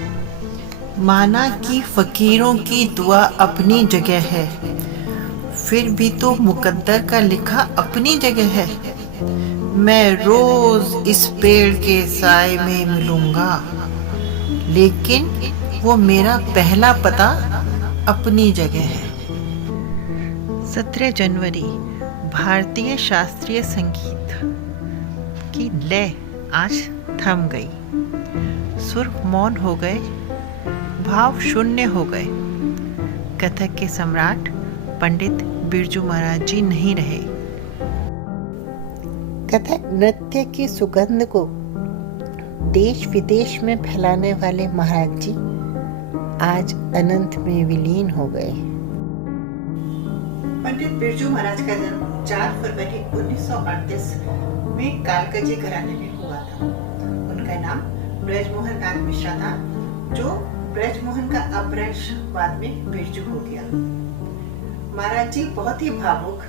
माना कि फकीरों की दुआ अपनी जगह है, फिर भी तो मुकद्दर का लिखा अपनी जगह है। मैं रोज इस पेड़ के साए में मिलूंगा, लेकिन वो मेरा पहला पता अपनी जगह है। 17 जनवरी भारतीय शास्त्रीय संगीत की लय आज थम गई। सुर मौन हो गए, भाव शून्य हो गए। कथक के सम्राट पंडित बिरजू महाराज जी नहीं रहे। कथक नृत्य की सुगंध को देश विदेश में फैलाने वाले महाराज जी आज अनंत में विलीन हो गए। पंडित बिरजू महाराज का जन्म 4 फरवरी 1938 में कालकजी घराने में हुआ था। उनका नाम ब्रजमोहन नाथ मिश्रा था, जो ब्रजमोहन का अपभ्रंश बाद में बिरजू हो गया। महाराज जी बहुत ही भावुक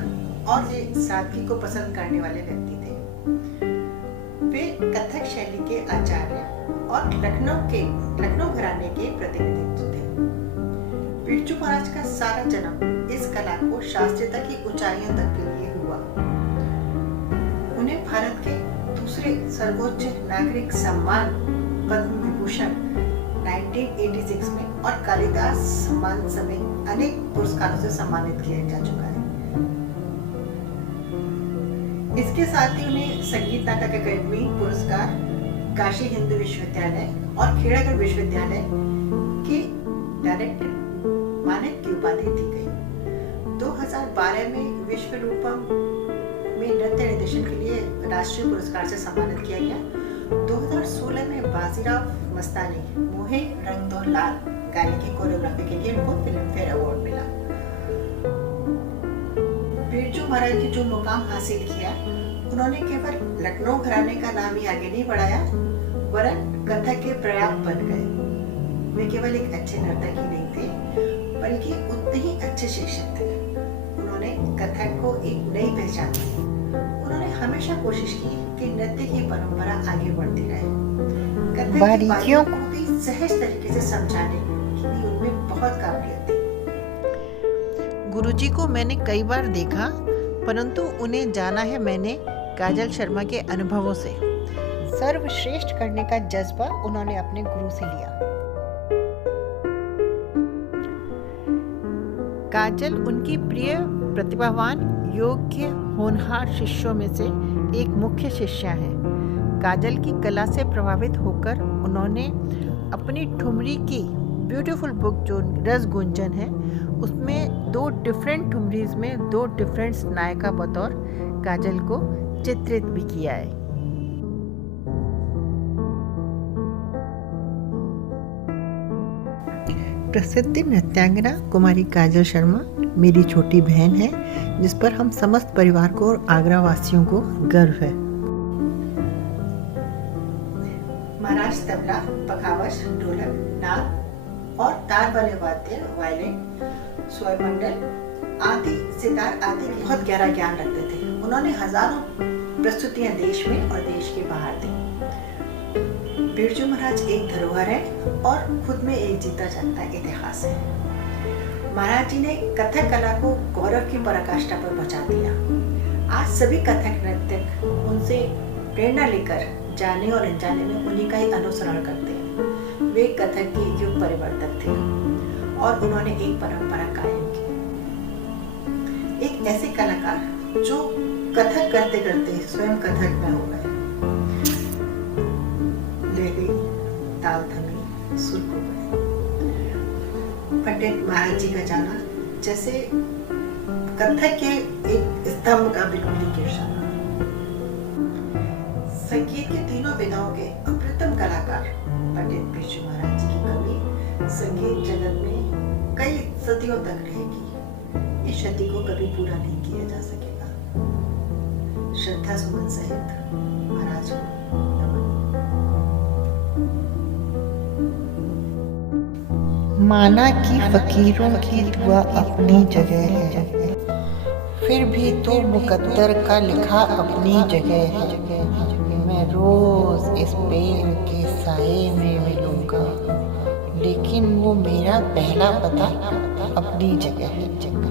और सादगी को पसंद करने वाले व्यक्ति थे। वे कथक शैली के आचार्य और लखनऊ घराने के प्रतिनिधित्व थे। बिरजू महाराज का सारा जन्म इस कला को शास्त्रीयता की ऊंचाइयों तक के लिए हुआ। उन्हें भारत के दूसरे सर्वोच्च नागरिक सम्मान पद्म विभूषण 1986 में और कालिदास सम्मान समेत अनेक पुरस्कारों से सम्मानित किया जा चुका है। इसके साथ ही उन्हें संगीत नाटक अकादमी पुरस्कार, काशी हिंदू विश्वविद्यालय और खेड़ागढ़ विश्वविद्यालय की डायरेक्टर मानक की उपाधि दी गई। 2012 में विश्व रूपम में नृत्य निर्देशन के लिए राष्ट्रीय पुरस्कार से सम्मानित किया गया। 2016 में बाजीराव मस्तानी मोहे रंग दो लाल गाने की कोरियोग्राफी के लिए उनको फिल्म फेयर अवार्ड मिला। बिरजू महाराज ने जो मुकाम हासिल किया, उन्होंने केवल लखनऊ घराने का नाम ही आगे नहीं बढ़ाया, वरन कथक के प्रयाग बन गए। वे केवल एक अच्छे नर्तक ही नहीं थे, बल्कि उतने ही अच्छे शिक्षक थे। उन्होंने कथक को एक नई पहचान दी। उन्होंने हमेशा कोशिश की कि नृत्य की परंपरा आगे बढ़ती रहे। कथक बारीकियों को भी सहज तरीके से समझाने की भी उनमें बहुत काबिलियत थी। गुरुजी को मैंने कई बार देखा, परंतु उन्हें जाना है मैंने काजल शर्मा के अनुभवों से। सर्वश्रेष्ठ करने का जज्बा उन्होंने अपने गुरु से लिया। काजल उनकी प्रिय, प्रतिभावान, योग्य, होनहार शिष्यों में से एक मुख्य शिष्या है। काजल की कला से प्रभावित होकर उन्होंने अपनी ठुमरी की ब्यूटीफुल बुक जो रस गुंजन है, उसमें 2 डिफरेंट ठुमरीज में 2 डिफरेंट नायिका बतौर काजल को चित्रित भी किया है। प्रसिद्ध नृत्यांगना कुमारी काजल शर्मा मेरी छोटी बहन है, जिस पर हम समस्त परिवार को और आगरा वासियों को गर्व है। महाराज तबला, पखावज, ढोलक, नाद और तार वाले वाद्य, वायलिन, स्वरमंडल आदि, सितार आदि की बहुत गहरा ज्ञान रखते थे। उन्होंने हजारों प्रस्तुतियां देश में और देश के बाहर दी। बिरजू महाराज एक धरोहर है और खुद में एक जीता जागता इतिहास है। महाराज जी ने कथक कला को गौरव की पराकाष्ठा पर पहुंचा दिया। आज सभी कथक नर्तक उनसे प्रेरणा लेकर जाने और अनजाने में उन्हीं का ही अनुसरण करते हैं। वे कथक के युग परिवर्तक थे और उन्होंने एक परंपरा कायम की। एक ऐसे कलाकार जो कथक करते करते स्वयं कथक में हो गए, ले गई, ताल थमी, सुर हो गए। पंडित महाराज जी का जाना जैसे कथक के एक स्तंभ का बिल्कुल ही गिर जाना। संगीत के तीनों विधाओं के अप्रतिम कलाकार पंडित बिरजू महाराज जी की कमी संगीत जगत में कई सदियों तक रहेगी। इस क्षति को कभी पूरा नहीं किया जा सकेगा। श्रद्धा सुमन सहित महाराज को माना कि फकीरों की दुआ अपनी जगह है, फिर भी तो मुकद्दर का लिखा अपनी जगह है। मैं रोज इस पेड़ के साए में मिलूंगा, लेकिन वो मेरा पहला पता अपनी जगह है।